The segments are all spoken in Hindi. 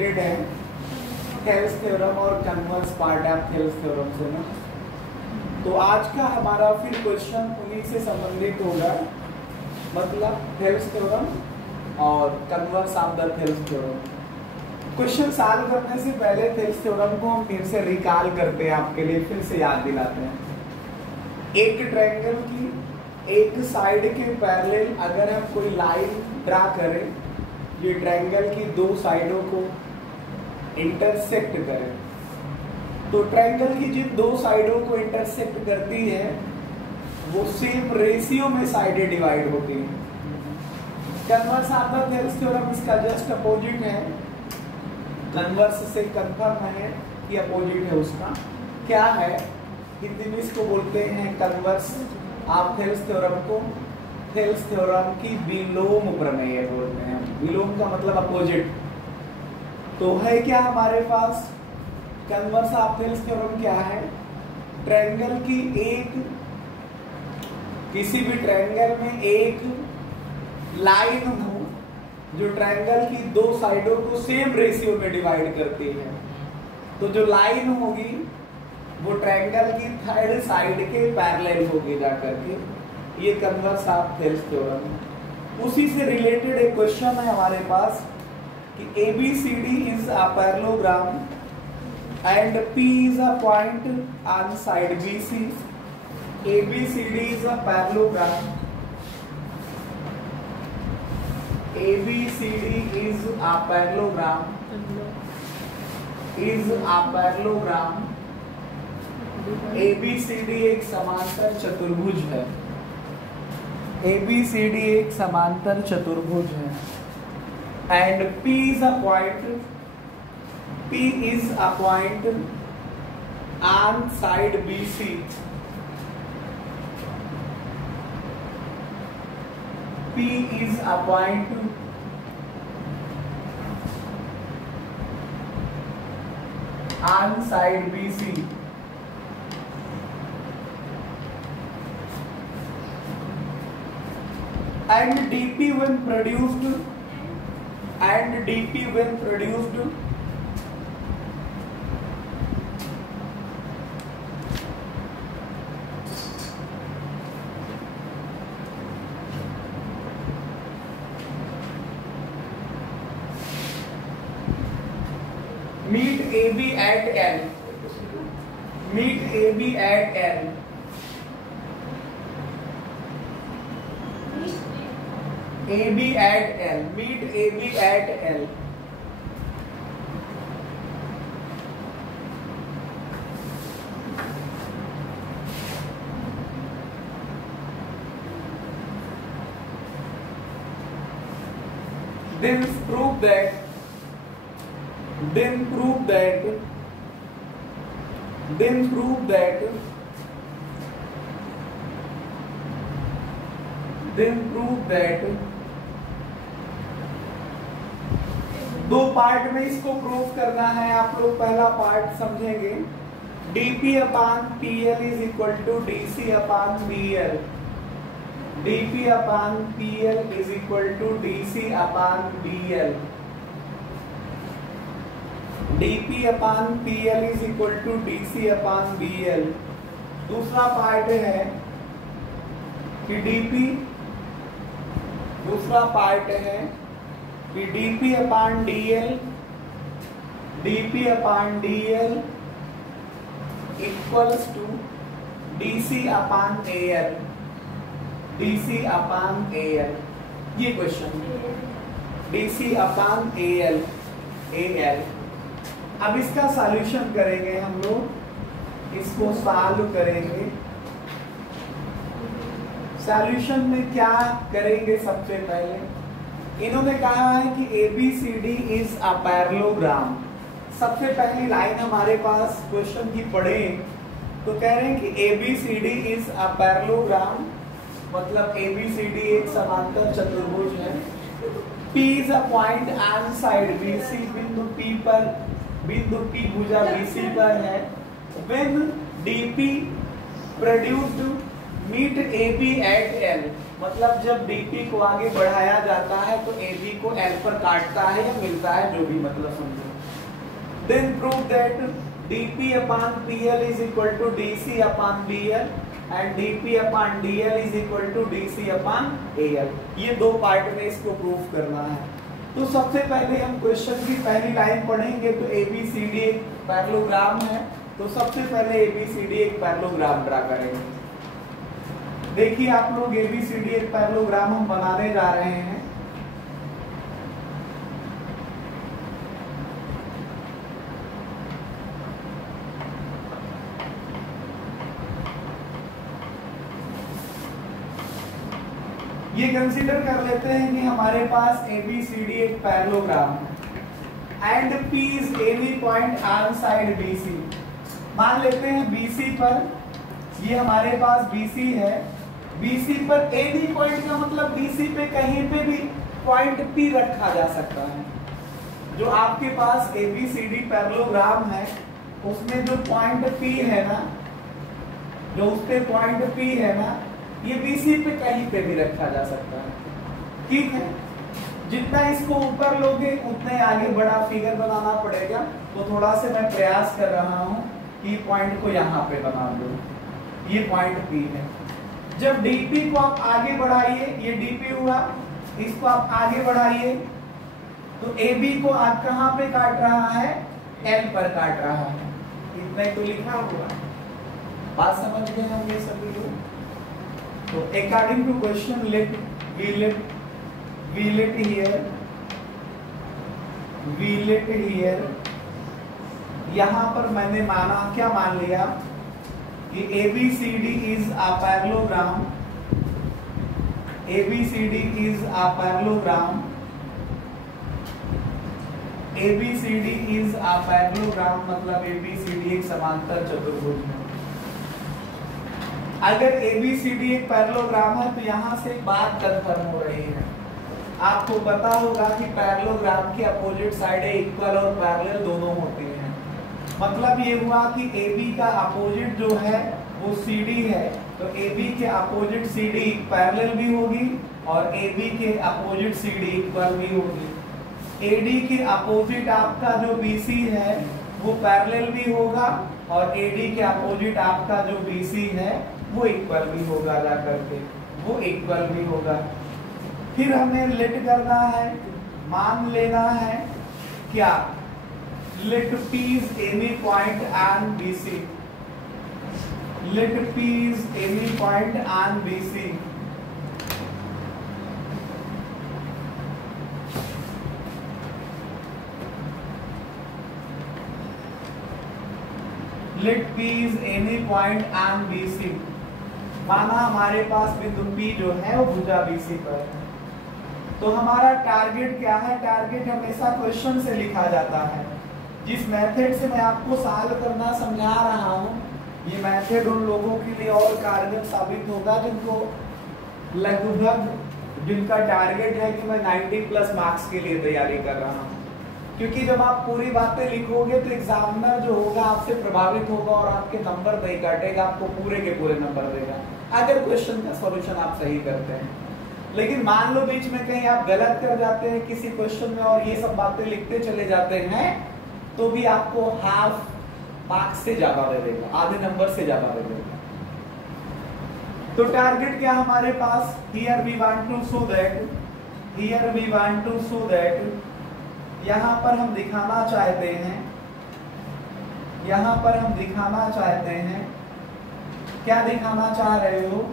है थेल्स थ्योरम और converse part of Thales theorem से ना। तो आज का हमारा फिर क्वेश्चन उन्हीं से संबंधित होगा, मतलब थेल्स थ्योरम और converse of the Thales theorem. Question solve करने से पहले थेल्स थ्योरम को हम फिर से रिकॉल करते हैं, आपके लिए फिर से याद दिलाते हैं। एक ट्रायंगल की एक साइड के पैरेलल अगर हम कोई लाइन ड्रा करें, ये ट्रायंगल की दो साइडों को इंटरसेक्ट करें, तो ट्रायंगल की जिन दो साइडों को इंटरसेक्ट करती है वो सेम रेशियो में साइडें डिवाइड होती हैं। Converse of the Thales theorem इसका जस्ट अपोजिट है। कन्वर्स से कंफर्म है कि अपोजिट है उसका। क्या है? हिंदी में इसको बोलते हैं कन्वर्स ऑफ थेल्स थ्योरम को थेल्स थ्योरम की विलोम प्रमेय बोलते हैं। विलोम का मतलब अपोजिट। तो है क्या हमारे पास कन्वर्स ऑफ थेल्स थ्योरम क्या है? ट्रायंगल की किसी भी ट्रायंगल में एक लाइन हो जो ट्रायंगल की दो साइडों को सेम रेशियो में डिवाइड करती है। तो जो लाइन होगी वो ट्रायंगल की थर्ड साइड के पैरेलल होगी जाकर के। ये कन्वर्स ऑफ थेल्स थ्योरम। उसी से रिलेटेड एक क्वेश्चन है हमारे पास कि ABCD is a parallelogram and P is a point on side BC। ABCD is a parallelogram. ABCD is a parallelogram. Is a parallelogram. ABCD एक समांतर चतुर्भुज है। ABCD एक समांतर चतुर्भुज है। And P is a point. P is a point on side BC. P is a point on side BC and DP when produced meet AB at L. Meet AB at L. AB at L. Meet AB at L. Then prove that दो पार्ट में इसको प्रूव करना है। आप लोग पहला पार्ट समझेंगे। dp upon pl is equal to dc upon bl। dp upon pl is equal to dc upon bl। dp upon pl is equal to dc upon bl। दूसरा पार्ट है कि dp upon dl equals to dc upon al। ये क्वेश्चन dc अपॉन al। अब इसका सॉल्यूशन करेंगे हम लोग, इसको सॉल्व करेंगे। सॉल्यूशन में क्या करेंगे? सबसे पहले इन्होंने कहा है कि ABCD इज अ पैरेललोग्राम। सबसे पहली लाइन हमारे पास क्वेश्चन की पढ़े तो कह रहे हैं कि ABCD इज अ पैरेललोग्राम, मतलब ABCD एक समांतर चतुर्भुज है। P is a point on side BC। बिंदु P भुजा BC पर है। When DP produced meet AB at L, मतलब जब DP को आगे बढ़ाया जाता है तो AB को L पर काटता है या मिलता है, जो भी मतलब समझो। Then prove that dp upon pl is equal to dc upon bl and dp upon dl is equal to dc upon al। ये दो पार्ट में इसको प्रूव करना है। तो सबसे पहले हम क्वेश्चन की पहली लाइन पढ़ेंगे। तो ABCD एक पैरेललोग्राम है, तो सबसे पहले ABCD एक पैरेललोग्राम ड्रा करेंगे। देखिए आप लोग, ABCD एक पैरेललोग्राम हम बनाने जा रहे हैं। ये कंसीडर कर लेते हैं कि हमारे पास ABCD एक पैरेललोग्राम है and P is any point on side BC। मान लेते हैं BC पर, ये हमारे पास BC है, BC पर एनी पॉइंट का मतलब BC पे कहीं पे भी पॉइंट P रखा जा सकता है। जो आपके पास ABCD पैरेललोग्राम है उसमें जो पॉइंट P है ना, जो उस पे पॉइंट P है ना, ये BC पे कहीं पे भी रखा जा सकता है। ठीक है, जितना इसको ऊपर लोगे उतने आगे बड़ा फिगर बनाना पड़ेगा। तो थोड़ा से मैं प्रयास कर रहा हूँ कि पॉइंट को यहाँ पे बना दो। ये पॉइंट P है। जब DP को आप आगे बढ़ाइए, ये DP हुआ, इसको आप आगे बढ़ाइए तो AB को आप कहाँ पे काट रहा है? L पर काट रहा है। इतना तो लिखा हुआ, बात समझ गए हम ये सभी लोग। तो according to question, we let here यहाँ पर मैंने माना, क्या मान लिया कि ABCD is a parallelogram। ABCD is a parallelogram। ABCD is a parallelogram मतलब ABCD एक समांतर चतुर्भुज है। अगर ABCD एक पैरेललोग्राम है तो यहाँ से एक बात कंफर्म हो रही है। आपको पता होगा कि पैरेललोग्राम की अपोजिट साइडें इक्वल और पैरेलल दोनों होती हैं। मतलब ये हुआ कि AB का अपोजिट जो है वो CD है, तो AB के अपोजिट CD पैरेलल भी होगी और AB के अपोजिट CD इक्वल भी होगी। AD के अपोजिट आपका जो BC है वो पैरेलल भी होगा और AD के अपोजिट आपका जो BC है वो इक्वल भी होगा, जा करके वो इक्वल भी होगा। फिर हमें लेट करना है, मान लेना है क्या? Let P is any point on BC। Let P is any point on BC। Let P is any point on BC। माना हमारे पास बिंदु P जो है वो भुजा BC पर है। तो हमारा टारगेट क्या है? टारगेट हमेशा क्वेश्चन से लिखा जाता है। जिस मेथड से मैं आपको सॉल्व करना समझा रहा हूँ, ये मेथड उन लोगों के लिए और कारगर साबित होगा जिनको लगभग, जिनका टारगेट है कि मैं 90+ मार्क्स के लिए तैयारी कर रहा हूँ। क्योंकि जब आप पूरी बातें लिखोगे तो एग्जामिनर जो होगा आपसे प्रभावित होगा और आपके नंबर नहीं काटेगा, आपको पूरे के पूरे नंबर देगा अगर क्वेश्चन का सॉल्यूशन आप सही करते हैं। लेकिन मान लो बीच में कहीं आप गलत कर जाते हैं किसी क्वेश्चन में और ये सब बातें लिखते चले जाते हैं, तो भी आपको हाफ मार्क्स से ज्यादा दे देगा, आधे नंबर से ज्यादा दे देगा। तो टारगेट क्या हमारे पास? Here we want to show that यहाँ पर हम दिखाना चाहते हैं, यहाँ पर हम दिखाना चाहते हैं, क्या दिखाना चाह रहे हो?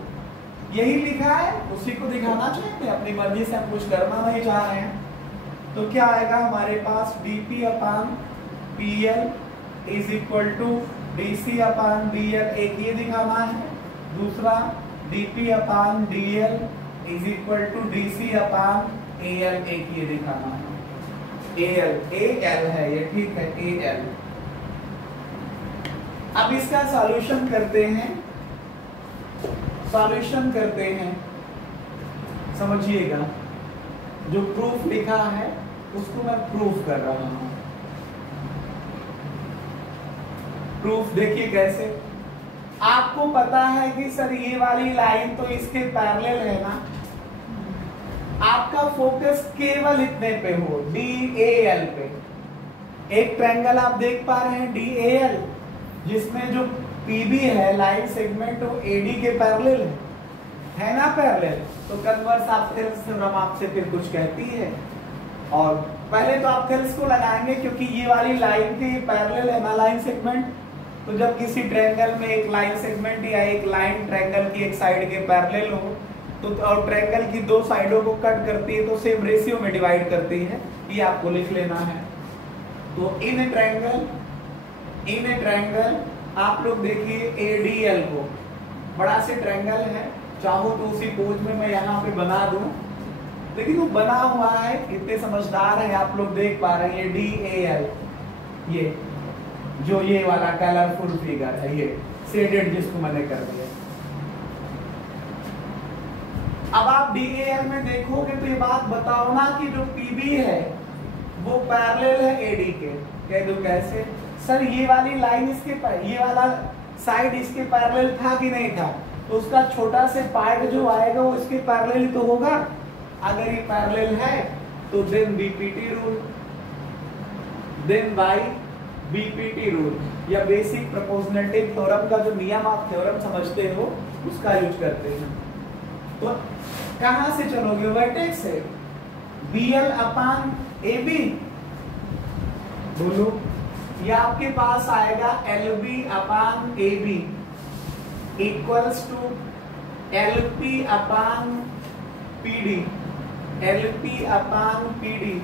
यही लिखा है, उसी को दिखाना चाहते हैं, अपनी मर्जी से हम कुछ करना नहीं चाह रहे हैं। तो क्या आएगा हमारे पास? dp upon pl is equal to dc upon dl, एक ये दिखाना है। दूसरा dp upon dl is equal to dc upon al, एक ये दिखाना है। al है ये, ठीक है, al। अब इसका सॉल्यूशन करते हैं, समझिएगा। जो प्रूफ लिखा है उसको मैं प्रूफ कर रहा हूं। प्रूफ देखिए कैसे। आपको पता है कि सर ये वाली लाइन तो इसके पैरेलल है ना, आपका फोकस केवल इतने पे हो, DAL पे। एक ट्रायंगल आप देख पा रहे हैं DAL, जिसमें जो PB है लाइन सेगमेंट वो AD के पैरेलल है ना पैरेलल। तो कन्वर्स आप थेल्स थ्योरम आपसे फिर कुछ कहती है। और पहले तो आप थेल्स को लगाएंगे क्योंकि ये वाली लाइन के पैरेलल है ना लाइन सेगमेंट। तो जब किसी ट्रायंगल में एक लाइन सेगमेंट या एक लाइन ट्रायंगल की एक साइड के पैरेलल हो तो और ट्रायंगल की दो साइडों को कट करती है तो सेम रेशियो में डिवाइड करती है, ये आपको लिख लेना है। तो इन ए ट्रायंगल आप लोग देखिए ADL को, बड़ा से ट्रायंगल है, चाहो तो उसी पोज में मैं यहाँ पे बना दूं, लेकिन वो बना हुआ है, इतने समझदार है आप लोग देख पा रहे हैं। DAL ये जो ये वाला कलरफुल फिगर है, ये शेडेड जिसको मैंने कर दिया। अब आप DAL में देखोगे तो ये बात बताओ ना कि जो PB है वो पैरेलल है AD के। कह दो कैसे सर, ये वाली लाइन इसके ये वाला साइड इसके पैरेलल था कि नहीं था, तो उसका छोटा से पार्ट जो आएगा वो इसके पैरेलल ही तो होगा। अगर ये पैरेलल है तो then BPT rule, then by BPT rule या बेसिक प्रोपोर्शनैलिटी थ्योरम का जो नियम आप थ्योरम समझते हो उसका यूज करते हैं। तो कहां से चलोगे, वर्टेक्स से BL अपान AB, बोलो, या आपके पास आएगा LB upon AB equals to LP upon PD, LP upon PD,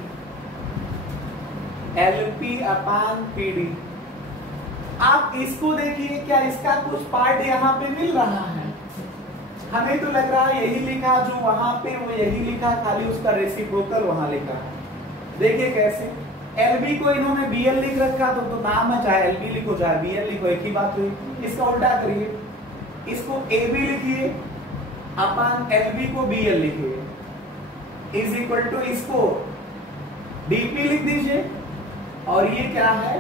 LP upon PD। आप इसको देखिए, क्या इसका कुछ पार्ट यहाँ पे मिल रहा है? हमें तो लग रहा है यही लिखा जो वहां पे वो यही लिखा, खाली उसका रेसिप्रोकल वहां लिखा है। देखिए कैसे, LB को इन्होंने BL लिख रखा तो नाम है, चाहे LB लिखो चाहे BL लिखो एक ही बात हुई। इसका उल्टा करिए, इसको AB लिखिए अपान LB को BL लिखिए इज इक्वल टू इसको DP लिख दीजिए। और ये क्या है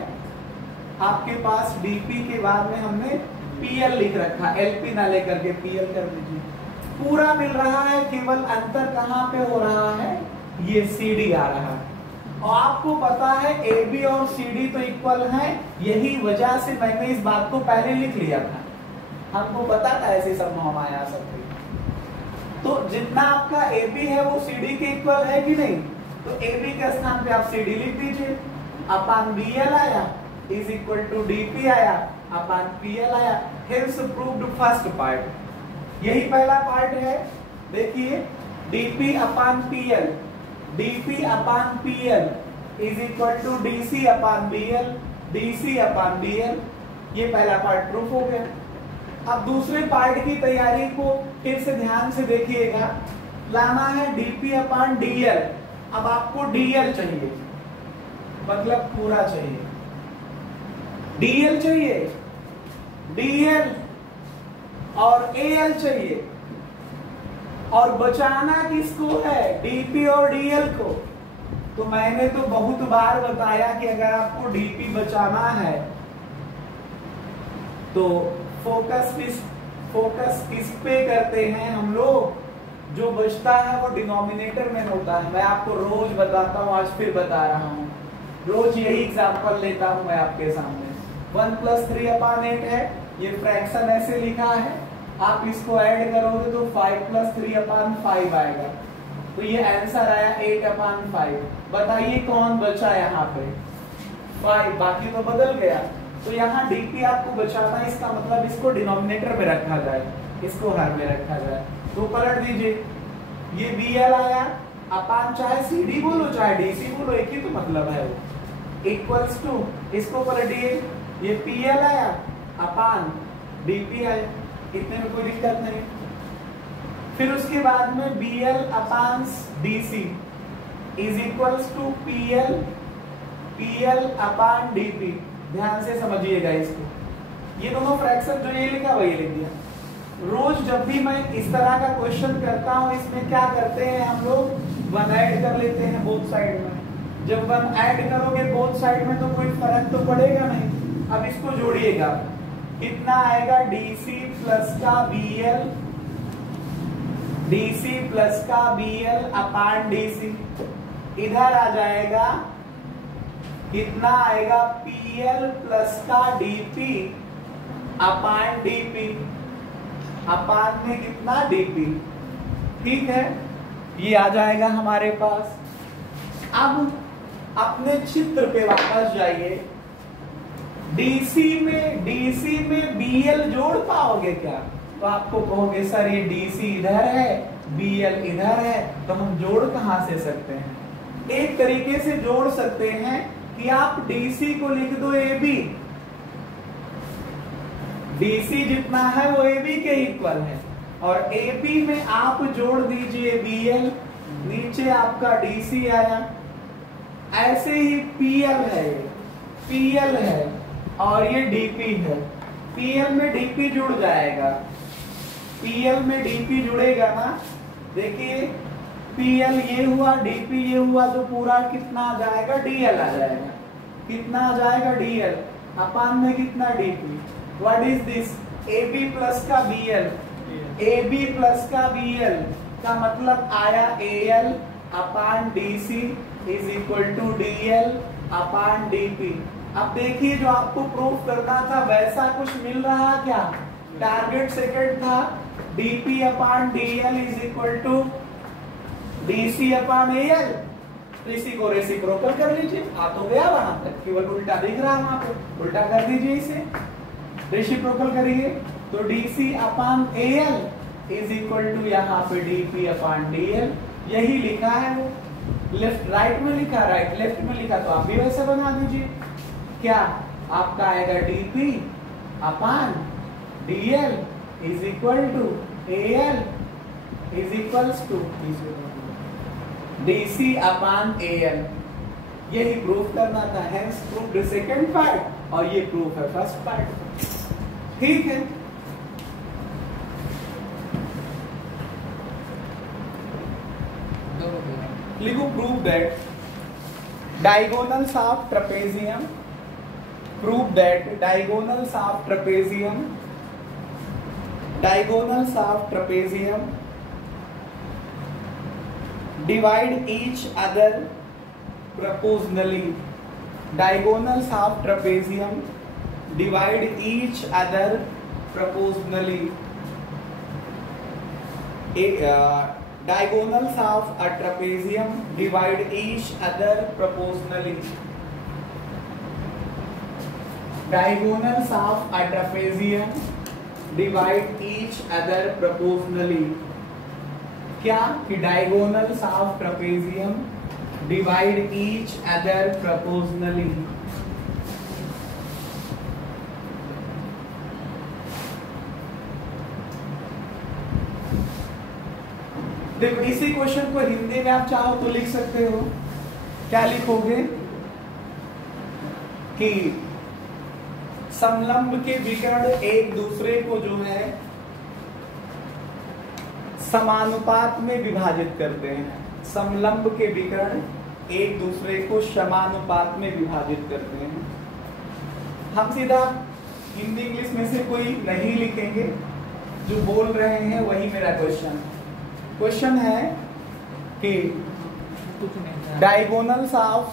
आपके पास, DP के बाद में हमने PL लिख रखा, LP ना लेकर के PL कर दीजिए। पूरा मिल रहा है, केवल अंतर कहां पे हो रहा है, ये CD आ रहा है। और आपको पता है AB और CD तो इक्वल हैं, यही वजह से मैंने इस बात को पहले लिख लिया था। हमको पता था ऐसी संभावनाएं आ सकती। तो जितना आपका AB है वो CD के इक्वल है कि नहीं, तो AB के स्थान पे आप CD लिख दीजिए, अपान BL आया इज इक्वल टू DP आया अपान PL आया। हेंस प्रूव्ड फर्स्ट पार्ट, यही पहला पार्ट है। देखिए DP upon PL, DP upon PL is equal to DC upon BL, DC upon BL, ये पहला पार्ट प्रूफ हो गया। अब दूसरे पार्ट की तैयारी को फिर से ध्यान से देखिएगा, लाना है DP अपान DL। अब आपको DL चाहिए, मतलब पूरा चाहिए, DL चाहिए, DL और AL चाहिए, और बचाना किसको है, DP और DL को। तो मैंने तो बहुत बार बताया कि अगर आपको DP बचाना है तो फोकस किस पे करते हैं हम लोग, जो बचता है वो डिनोमिनेटर में होता है। मैं आपको रोज बताता हूँ, आज फिर बता रहा हूँ, रोज यही एग्जांपल लेता हूँ मैं आपके सामने। 1 + 3 अपान 8 है, ये फ्रैक्शन ऐसे लिखा है, आप इसको ऐड करोगे तो 5 + 3 अपान 5 आएगा। तो ये आंसर आया 8 अपान 5। बताइए कौन बचा यहाँ पे, 5, बाकी तो बदल गया। तो यहाँ DP आपको बचाना है, इसका मतलब इसको डिनोमिनेटर में रखा जाए, इसको हर में रखा जाए। तो पलट दीजिए, ये BL आया अपान, चाहे CD बोलो चाहे DC बोलो एक ही तो मतलब है वो, इक्वल्स टू इसको पलटिए, ये PL आया अपान DP आया, इतने में कोई दिक्कत नहीं। फिर उसके बाद में BL upon DC is equals to PL upon DP। ध्यान से समझिएगा इसको, ये दोनों फ्रैक्शन जो ये लिखा वही लिख दिया। रोज जब भी मैं इस तरह का क्वेश्चन करता हूँ, इसमें क्या करते हैं हम लोग, 1 ऐड कर लेते हैं बोथ साइड में। जब 1 ऐड करोगे बोथ साइड में तो कोई फर्क तो पड़ेगा नहीं। अब इसको जोड़िएगा, कितना आएगा, DC प्लस का BL, DC प्लस का BL अपान DC। इधर आ जाएगा कितना आएगा PL प्लस का DP अपान DP, अपान में कितना DP, ठीक है, ये आ जाएगा हमारे पास। अब अपने चित्र पे वापस जाइए। DC में BL जोड़ पाओगे क्या? तो आपको कहोगे सर ये DC इधर है, BL इधर है, तो हम जोड़ कहां से सकते हैं? एक तरीके से जोड़ सकते हैं कि आप DC को लिख दो AB, DC जितना है वो AB के इक्वल है, और AB में आप जोड़ दीजिए BL, नीचे आपका DC आया। ऐसे ही PL है, PL है और ये DP है, PL में DP जुड़ जाएगा, PL में DP जुड़ेगा ना, देखिए PL ये हुआ, DP ये हुआ, तो पूरा कितना आ जाएगा? DL आ जाएगा। कितना आ जाएगा? DL अपान में कितना DP। What is this? AB plus का BL, AB प्लस का BL का मतलब आया AL upon DC is equal to DL upon DP। अब देखिए जो आपको प्रूफ करना था वैसा कुछ मिल रहा क्या? टारगेट सेकंड था DP upon DL is equal to DC upon AL, तो इसी को रेसिप्रोकल कर लीजिए। आ तो गया वहां तक, केवल उल्टा दिख रहा है वहां पे, उल्टा कर दीजिए इसे, रेसिप्रोकल करिए तो DC upon AL is equal to यहाँ पे DP अपान DL, यही लिखा है वो। लेफ्ट राइट में लिखा, राइट लेफ्ट में लिखा, तो आप भी वैसे बना दीजिए। क्या आपका आएगा? DP upon DL is equal to AL is equals to DC upon AL, यही प्रूफ करना था। Hence proof the second part और ये प्रूफ है फर्स्ट पार्ट, ठीक है। लिखो proof that diagonals of trapezium, proof that diagonals of trapezium, diagonals of trapezium divide each other proportionally, diagonals of trapezium divide each other proportionally, diagonals of a trapezium divide each other proportionally, diagonals of a trapezium divide each other proportionally। क्या कि diagonals of trapezium divide each other proportionally. देखो इसी क्वेश्चन को हिंदी में आप चाहो तो लिख सकते हो। क्या लिखोगे कि समलंब के विकर्ण एक दूसरे को जो है समानुपात में विभाजित करते हैं। समलंब के विकर्ण एक दूसरे को समानुपात में विभाजित करते हैं। हम सीधा हिंदी इंग्लिश में से कोई नहीं लिखेंगे, जो बोल रहे हैं वही मेरा क्वेश्चन है कि diagonals of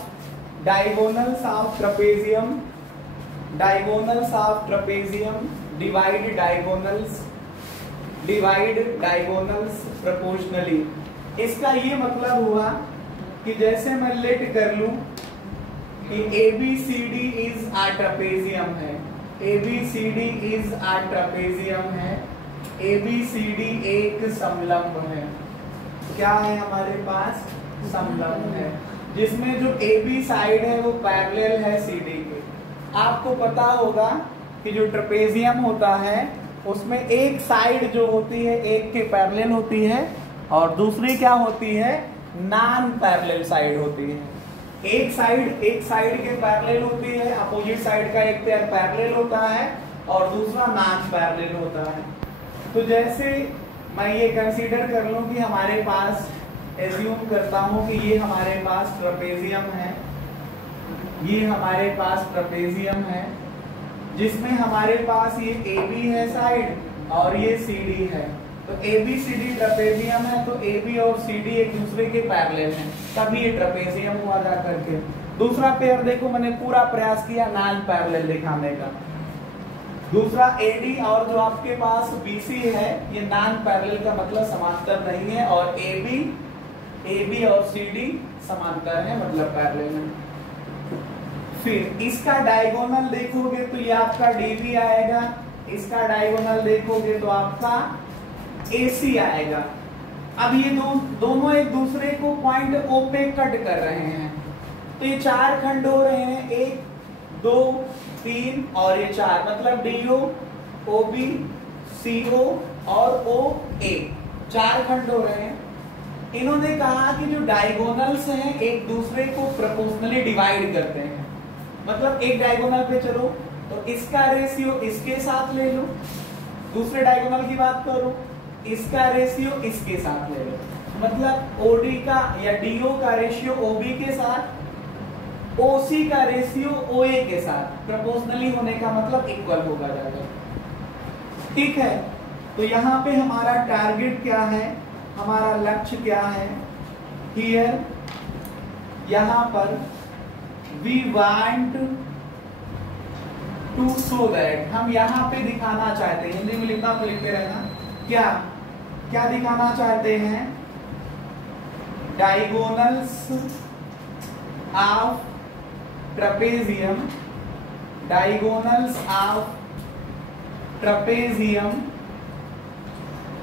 trapezium divide diagonals proportionally. इसका ये मतलब हुआ कि जैसे मैं लेट कर लूं कि ABCD इज आ ट्रेपेजियम है, ABCD इज आ ट्रेपेजियम है, ABCD एक समलंब है। क्या है हमारे पास? समलंब है, जिसमें जो AB साइड है वो पैरेलल है CD के। आपको पता होगा कि जो ट्रेपेजियम होता है उसमें एक साइड जो होती है एक के पैरेलल होती है और दूसरी क्या होती है? नॉन पैरेलल साइड होती है। एक साइड के पैरेलल होती है, अपोजिट साइड का एक पेयर पैरेलल होता है और दूसरा नॉन पैरेलल होता है। तो जैसे मैं ये कंसीडर कर लूं कि हमारे पास, एज्यूम करता हूं कि ये हमारे पास ट्रेपेजियम है, ये हमारे पास ट्रेपेजियम है, जिसमें हमारे पास ये AB है साइड और ये CD है। तो ABCD ट्रेपेजियम है, तो AB और CD एक दूसरे के पैरेलल हैं, तभी ये ट्रेपेजियम हुआ जा करके। दूसरा पेयर देखो, मैंने पूरा प्रयास किया नॉन पैरेलल दिखाने का। दूसरा एडी और जो आपके पास बीसी है ये नॉन पैरेलल का मतलब समांतर नहीं है, और एबी और सीडी समांतर है मतलब पैरेलल है। फिर इसका डायगोनल देखोगे तो ये आपका डीबी आएगा, इसका डायगोनल देखोगे तो आपका एसी आएगा। अब ये दोनों एक दूसरे को पॉइंट ओ पे कट कर रहे हैं, तो ये चार खंड हो रहे हैं, 1 2 3 और ये 4, मतलब डीओ ओबी सीओ और ओ ए, 4 खंड हो रहे हैं। इन्होंने कहा कि जो डायगोनल्स हैं एक दूसरे को प्रोपोर्शनली डिवाइड करते हैं, मतलब एक डायगोनल पे चलो तो इसका रेशियो इसके साथ ले लो, दूसरे डायगोनल की बात करो इसका रेशियो इसके साथ ले लो, मतलब ओडी का या डीओ का रेशियो ओबी के साथ, ओसी का रेशियो ओए के साथ, प्रोपोर्शनली होने का मतलब इक्वल होगा जाएगा। ठीक है, तो यहाँ पे हमारा टारगेट क्या है, हमारा लक्ष्य क्या है, हियर यहाँ पर we want to show that, हम यहाँ पे दिखाना चाहते हैं, हिंदी में लिखना तो लिखते रहना, क्या दिखाना चाहते हैं, diagonals of trapezium, diagonals of trapezium,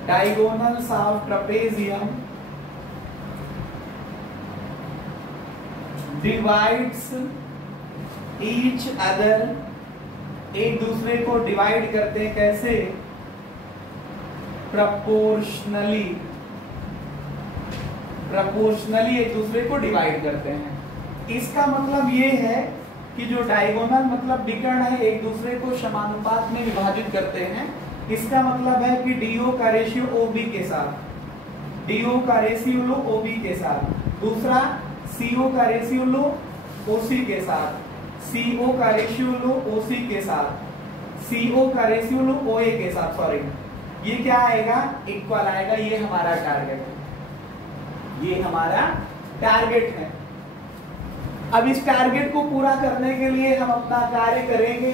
diagonals of trapezium divides each other, एक दूसरे को डिवाइड करते हैं, कैसे, प्रोपोर्शनली, प्रोपोर्शनली एक दूसरे को डिवाइड करते हैं। इसका मतलब ये है कि जो डायगोनल मतलब विकर्ण है एक दूसरे को समानुपात में विभाजित करते हैं। इसका मतलब है कि डीओ का रेशियो ओबी के साथ, डीओ का रेशियो लो ओबी के साथ, दूसरा सीओ का रेशियो लो ओसी के साथ, सीओ का रेशियो लो ओसी के साथ, सीओ का रेशियो लो ओए के साथ, सॉरी, ये क्या आएगा, इक्वल आएगा। ये हमारा टारगेट है, ये हमारा टारगेट है। अब इस टारगेट को पूरा करने के लिए हम अपना कार्य करेंगे,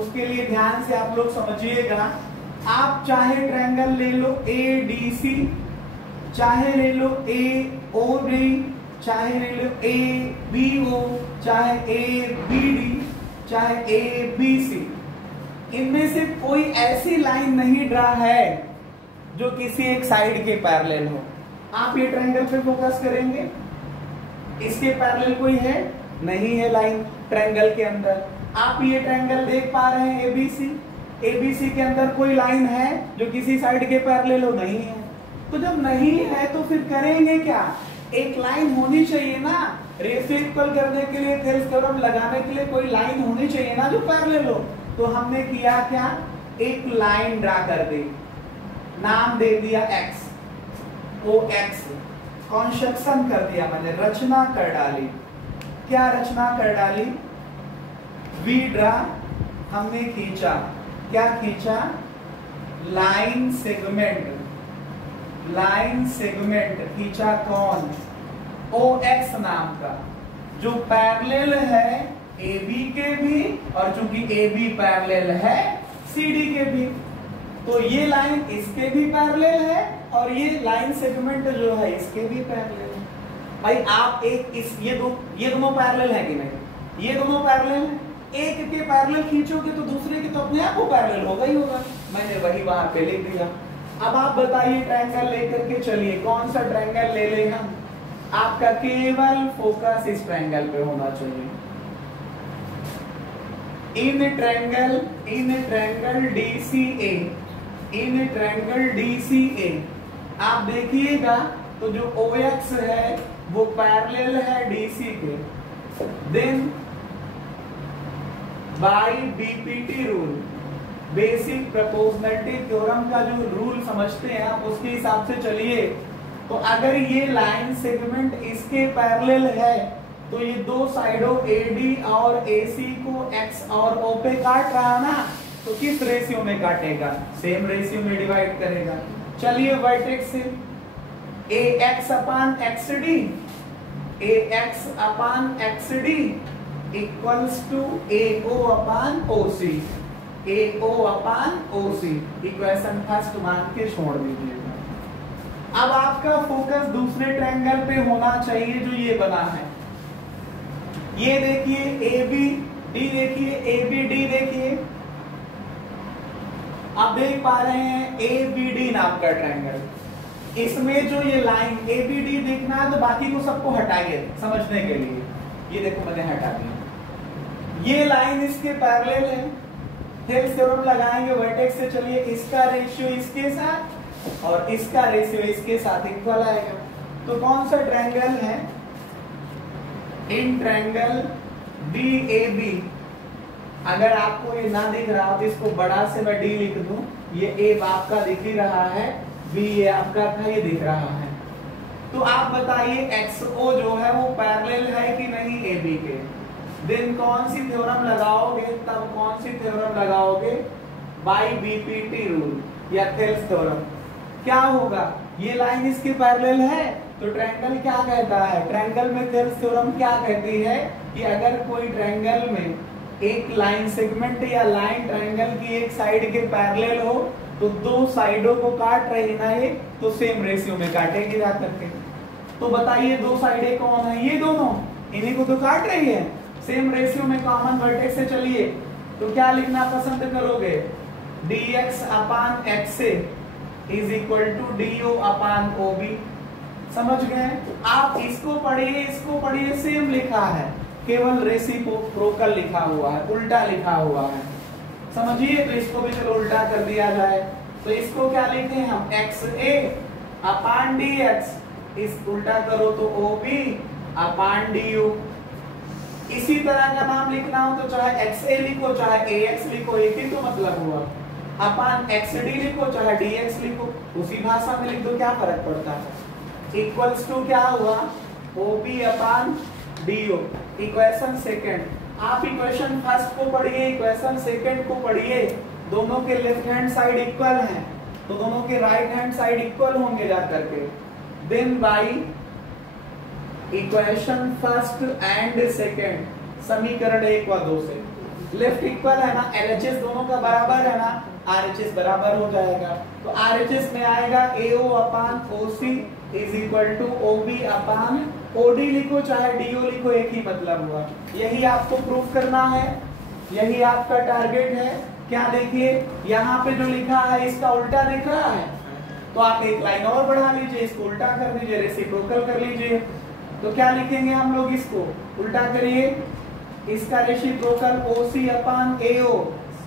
उसके लिए ध्यान से आप लोग समझिएगा। आप चाहे ट्रायंगल ले लो ए डी सी, चाहे ले लो ए ओ डी, चाहे ले लो ए बी ओ, चाहे ए बी डी, चाहे ए बी सी, इनमें से कोई ऐसी लाइन नहीं ड्रा है जो किसी एक साइड के पैरेलल हो। आप ये ट्रायंगल पे फोकस करेंगे, इसके पैरेलल कोई है नहीं है लाइन ट्रायंगल के अंदर। आप ये ट्रायंगल देख पा रहे हैं एबीसी, एबीसी के अंदर कोई लाइन है जो किसी साइड के पैरेलल हो, नहीं है। तो जब नहीं है तो फिर करेंगे क्या, एक लाइन होनी चाहिए ना, रेशियो इक्वल करने के लिए, थेल्स थ्योरम लगाने के लिए कोई लाइन होनी चाहिए ना जो पैरेलल हो। तो हमने किया क्या, एक लाइन ड्रा कर दी, नाम दे दिया एक्स, ओ एक्स, कंस्ट्रक्शन कर दिया, मैंने रचना कर डाली। क्या रचना कर डाली, वी ड्रा, हमने खींचा, क्या खींचा, लाइन सेगमेंट, लाइन सेगमेंट खींचा, कौन, ओ एक्स नाम का, जो पैरेलल है AB के भी, और चूंकि AB पैरेलल है CD के भी, तो ये लाइन इसके भी पैरेलल है और ये लाइन सेगमेंट जो है इसके भी पैरेलल है। भाई आप एक ये दोनों पैरेलल है कि नहीं, ये दोनों पैरेलल है, एक के पैरेलल खींचोगे तो दूसरे के तो अपने आप वो पैरेलल होगा ही होगा। मैंने वही वहां पे लिख दिया। अब आप बताइए ट्रायंगल लेकर के चलिए, कौन सा ट्रायंगल ले लें हम, आपका केवल फोकस इस ट्रायंगल पे होना चाहिए। In triangle DCA, in triangle DCA आप देखिएगा तो जो OX है वो पैरेलल है DC के, then by BPT rule, basic proportionality theorem का जो रूल समझते हैं आप, उसके हिसाब से चलिए। तो अगर ये लाइन सेगमेंट इसके पैरेलल है तो ये दो साइडों AD और AC को X और O पे काट रहा ना, तो किस रेशियो में काटेगा, सेम रेशियो में डिवाइड करेगा। चलिए वर्टेक्स से AX/XD, AX upon XD equals to AO upon OC, AO upon OC equation first मान के छोड़ दीजिएगा। अब आपका फोकस दूसरे ट्रायंगल पे होना चाहिए जो ये बना है। ये देखिए ABD, देखिए ABD, देखिए आप देख पा रहे हैं ABD नाम का ट्रायंगल। इसमें जो ये लाइन ABD देखना है तो बाकी को सबको हटाइए समझने के लिए। ये देखो मैंने हटा दिया। ये लाइन इसके पैरेलल है, थेल्स थ्योरम लगाएंगे वर्टेक्स से। चलिए इसका रेशियो इसके साथ और इसका रेशियो इसके साथ इक्वल आएगा। तो कौन सा ट्रायंगल है? In triangle BAB। अगर आपको ये ना दिख रहा हो तो इसको बड़ा से मैं D लिख दूं। ये A आपका दिख ही रहा है, B ये आपका था, ये दिख रहा है। तो आप बताइए XO जो है वो पैरेलल है कि नहीं AB के? देन कौन सी थ्योरम लगाओगे? तब कौन सी थ्योरम लगाओगे? बाय BPT रूल या थेल्स थ्योरम। क्या होगा? ये लाइन इसके पैरेलल है तो ट्रायंगल क्या कहता है? ट्रायंगल में थेल्स थ्योरम क्या कहती है कि अगर कोई ट्रायंगल में एक लाइन सेगमेंट या लाइन ट्रायंगल की एक साइड के पैरेलल हो तो दो साइडों को काट रही ना ये, तो सेम रेशियो में काटेगी जा करके। तो बताइए दो साइडें कौन है? ये दोनों, इन्हीं को तो काट रही है सेम रेशियो में कॉमन वर्टेक्स से। चलिए तो क्या लिखना पसंद करोगे? dx upon XA is equal to DO upon OB। समझ गए? आप इसको पढ़िए, इसको पढ़िए, सेम लिखा है, केवल रेसिप्रोकल लिखा हुआ है, उल्टा लिखा हुआ है। समझिए? तो इसको भी चलो उल्टा कर दिया जाए। तो इसको क्या लिखें हम? XA अपान DX, इस उल्टा करो तो OB अपान DU। इसी तरह का नाम लिखना हो तो चाहे XA लिखो चाहे AX लिखो, एक ही तो मतलब हुआ। अपान XD लिखो चाहे DX लिखो, उसी भाषा में लिख दो, क्या फर्क पड़ता है। इक्वल्स टू क्या हुआ? OB upon DO। Equation second, आप इक्वेशन फर्स्ट को पढ़िए, इक्वेशन सेकंड को पढ़िए। दोनों के लेफ्ट हैंड साइड इक्वल हैं तो दोनों के राइट हैंड साइड इक्वल होंगे जा करके। Then by equation first and second, समीकरण 1 व 2 से लेफ्ट इक्वल है ना, LHS दोनों का बराबर है ना, RHS बराबर हो जाएगा। तो RHS में आएगा AO upon OC is equal to OB upon OD। लिखो चाहे DO लिखो, एक ही मतलब हुआ। यही आपको प्रूफ करना है, यही आपका टारगेट है। क्या देखिए यहाँ पे जो लिखा है इसका उल्टा दिख रहा है, तो आप एक लाइन और बढ़ा लीजिए, इसको उल्टा कर दीजिए, रेसिप्रोकल कर लीजिए। तो क्या लिखेंगे हम लोग? इसको उल्टा करिए, इसका reciprocal OC upon AO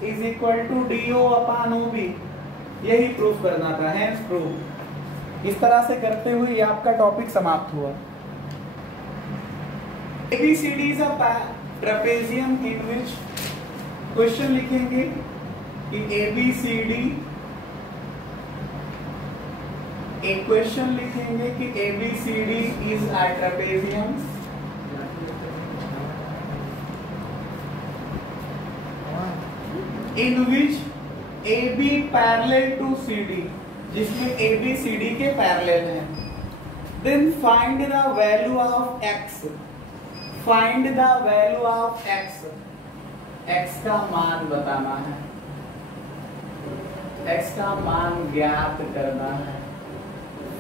is equal to DO upon OB। यही प्रूफ करना था, हेंस प्रूफ। इस तरह से करते हुए ये आपका टॉपिक समाप्त हुआ। ABCD is a trapezium in which, question लिखेंगे कि ABCD, एक क्वेश्चन लिखेंगे कि ABCD is a trapezium in which AB parallel to CD, जिसमें AB CD के पैरेलल है। Then find the value of X, find the value of X, X का मान बताना है, X का मान ज्ञात करना है।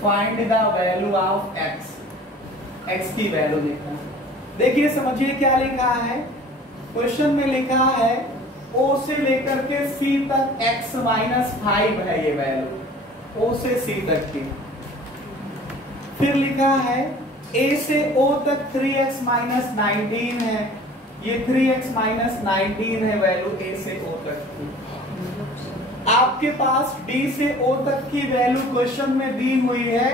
Find the value of X, X की वैल्यू लिखना। देखिए समझिए क्या लिखा है क्वेश्चन में, लिखा है O से लेकर के C तक X माइनस 5 है ये वैल्यू, O से C तक की। फिर लिखा है A से O तक 3x माइनस 19 है, ये 3x माइनस 19 है वैल्यू A से O तक की। आपके पास D से O तक की वैल्यू क्वेश्चन में दी हुई है,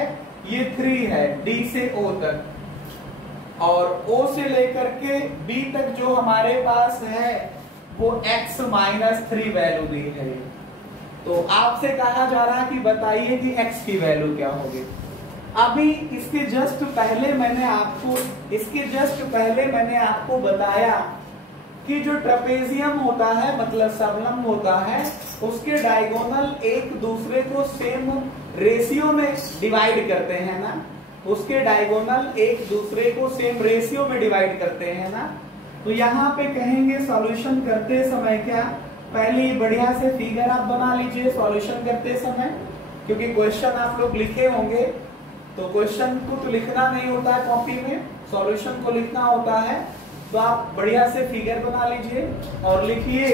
ये 3 है D से O तक, और O से लेकर के B तक जो हमारे पास है वो x माइनस 3 वैल्यू दी है। तो आपसे कहा जा रहा है कि बताइए कि x की वैल्यू क्या होगी। अभी इसके जस्ट पहले मैंने आपको बताया कि जो ट्रेपेजियम होता है, मतलब समलंब होता है, उसके डायगोनल एक दूसरे को सेम रेशियो में डिवाइड करते हैं ना। उसके डायगोनल एक दूसरे को सेम रेशियो में डिवाइड करते हैं ना। तो यहाँ पे कहेंगे सॉल्यूशन करते समय क्या, पहले बढ़िया से फिगर आप बना लीजिए सॉल्यूशन करते समय, क्योंकि क्वेश्चन आप लोग लिखे होंगे तो क्वेश्चन को तो लिखना नहीं होता है कॉपी में, सॉल्यूशन को लिखना होता है। तो आप बढ़िया से फिगर बना लीजिए और लिखिए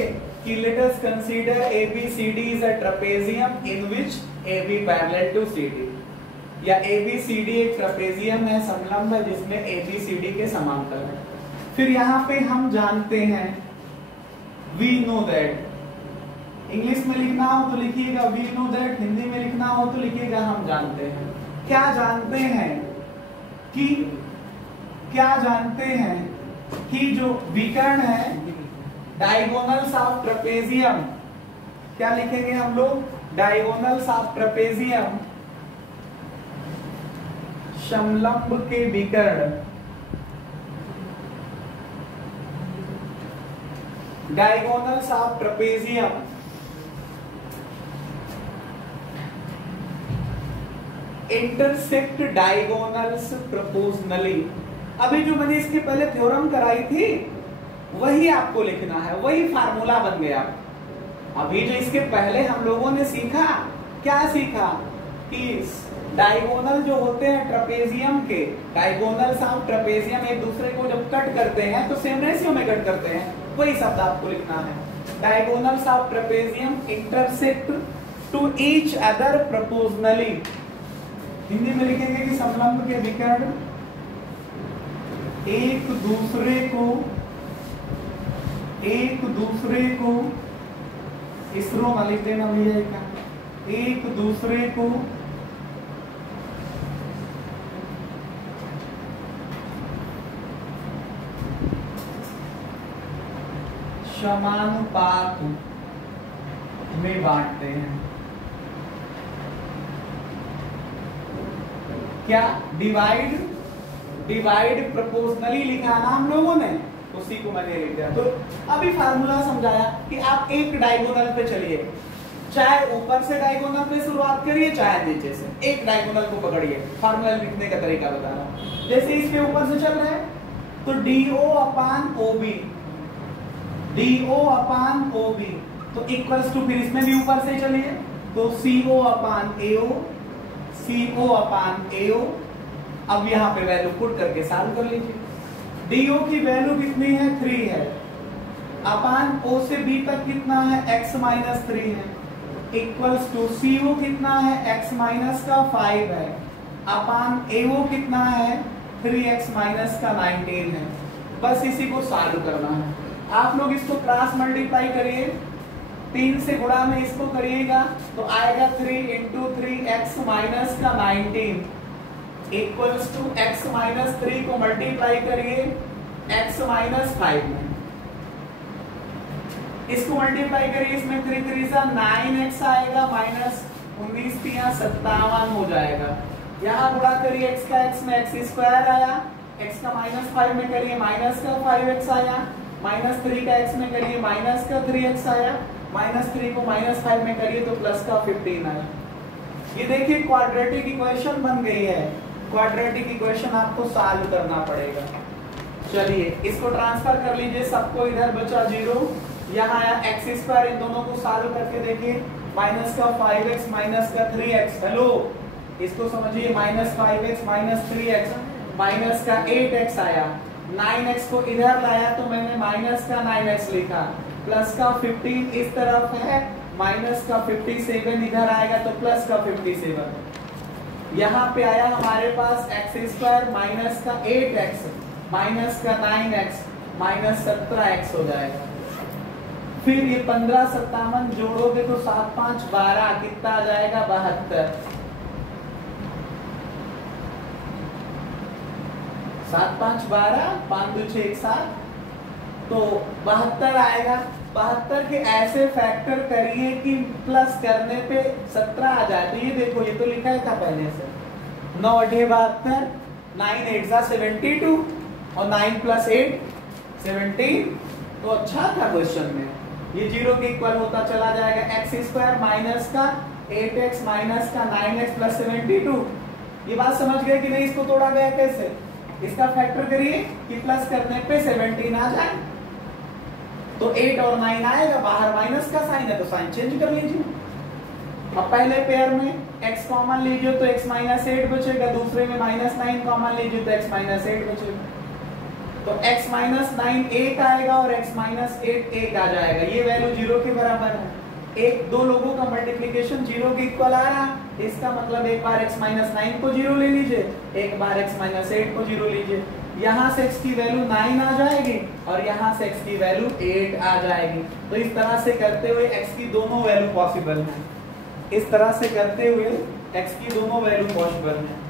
कि let us consider ABCD is a trapezium in which AB parallel to CD, या ABCD एक ट्रेपेजियम है, समलंब है जिसमें ABCD के समांतर है। फिर यहाँ पे हम जानते हैं वी नो दैट, इंग्लिश में लिखना हो तो लिखिएगा वी नो दैट, हिंदी में लिखना हो तो लिखिएगा हम जानते हैं। क्या जानते हैं कि, क्या जानते हैं कि जो विकर्ण है डायगोनल्स ऑफ ट्रेपेजियम, क्या लिखेंगे हम लोग, डायगोनल्स ऑफ ट्रेपेजियम समलंब के विकर्ण, diagonals of trapezium intersect diagonals proportionally. अभी जो मैंने इसके पहले थ्योरम कराई थी वही आपको लिखना है, वही फार्मूला बन गया। अभी जो इसके पहले हम लोगों ने सीखा, क्या सीखा कि डायगोनल जो होते हैं ट्रेपेजियम के, डायगोनल्स ऑफ ट्रेपेजियम एक दूसरे को जब कट करते हैं तो सेम रेशियो में कट करते हैं, वही शब्द आपको लिखना है। Diagonals of trapezium intersect to each other proportionally, Hindi में लिखेंगे कि समलंब के विकर्ण एक दूसरे को इसरो ना लिख देना भैया, एक दूसरे को समानुपात में बांटते हैं। क्या, डिवाइड प्रोपोर्शनली लिखा ना हम लोगों ने, उसी को मैंने लिख दिया। तो अभी फार्मूला समझाया कि आप एक डायगोनल पे चलिए, चाहे ऊपर से डायगोनल पे शुरुआत करिए चाहे नीचे से, एक डायगोनल को पकड़िए। फार्मूला लिखने का तरीका बता रहा हूं, जैसे इसके ऊपर से चल रहा है तो DO अपान OB, तो इक्वल्स टू, फिर इसमें भी ऊपर से चलिए तो CO अपान AO। अब यहाँ पे वैल्यू पुट करके सॉल्व कर लीजिए। DO की वैल्यू कितनी है, 3 है, अपान O से B तक कितना है, x माइनस 3 है, इक्वल्स टू CO कितना है, x माइनस का 5 है, अपान AO कितना है, 3x माइनस का 19 है। बस इसी को सॉल्व करना है। आप लोग इसको क्रॉस मल्टीप्लाई करिए, 3 से गुणा में इसको करिएगा तो आएगा 3 इंटू 3x माइनस का 19 इक्वल्स टू x माइनस 3 को मल्टीप्लाई करिए x माइनस 5 में, इसको मल्टीप्लाई करिए, इसमें 3 3 सा 9x आएगा, माइनस 19 3 57 हो जाएगा। यहाँ गुणा करिए x का x में, x स्क्वायर आया, x का माइनस 5 में करिए माइनस का 5x आया, माइनस 3 का x में करिए माइनस का 3x आया, माइनस 3 को माइनस 5 में करिए तो प्लस का 15 आया। ये देखिए क्वाड्रेटिक इक्वेशन बन गई है। क्वाड्रेटिक इक्वेशन आपको सॉल्व करना पड़ेगा। चलिए इसको ट्रांसफर कर लीजिए, सबको इधर बचा 0, यहाँ आया x स्क्वायर, इन दोनों को सॉल्व करके देखिए, माइनस का 5x माइनस का 3x, हेलो इसको समझिए, minus 5x minus 3x, minus का 8x आया, 9x को इधर लाया तो मैंने माइनस का 9x लिखा, प्लस का 15 इस तरफ है, माइनस का 57 इधर आएगा तो प्लस का 57। यहाँ पे आया हमारे पास x स्क्वायर माइनस का 8x माइनस का 9x माइनस 17x हो जाएगा। फिर ये 15 57 जोड़ोगे तो 7 5 12 कितना आ जाएगा, 72। 7 5 12, 5 2 6 7, तो 72 आएगा। 72 के ऐसे फैक्टर करिए कि प्लस करने पे 17 आ जाए। तो ये देखो, ये तो लिखा था पहले से, 9 8 72, 9 8 जा 72 और 9 प्लस 8 17। तो अच्छा था क्वेश्चन में, ये 0 के इक्वल होता चला जाएगा। x स्क्वायर माइनस का 8x माइनस का 9x प्लस 72 ये बात समझ गए कि नहीं? इसको तोड़ा गया कैसे? इसका फैक्टर करिए कि प्लस करने पे 17 आ जाए तो 8 और 9 आएगा, बाहर माइनस का साइन है तो साइन चेंज कर लीजिए। अब पहले पेयर में x कॉमन लीजिए तो x माइनस 8 बचेगा, दूसरे में माइनस 9 कॉमन लीजिए तो x माइनस 8 बचेगा। तो x माइनस 9 1 आएगा और x माइनस 8 1 आ जाएगा। ये वैल्यू 0 के बराबर है। एक दो लोगों का मल्टीप्लिकेशन 0 के इक्वल आ रहा, इसका मतलब एक बार x माइनस 9 को 0 ले लीजिए, एक बार x माइनस 8 को 0 लीजिए। यहाँ से x की वैल्यू 9 आ जाएगी और यहाँ से x की वैल्यू 8 आ जाएगी। तो इस तरह से करते हुए x की दोनों वैल्यू पॉसिबल है। इस तरह से करते हुए x की दोनों वैल्यू पॉसिबल है।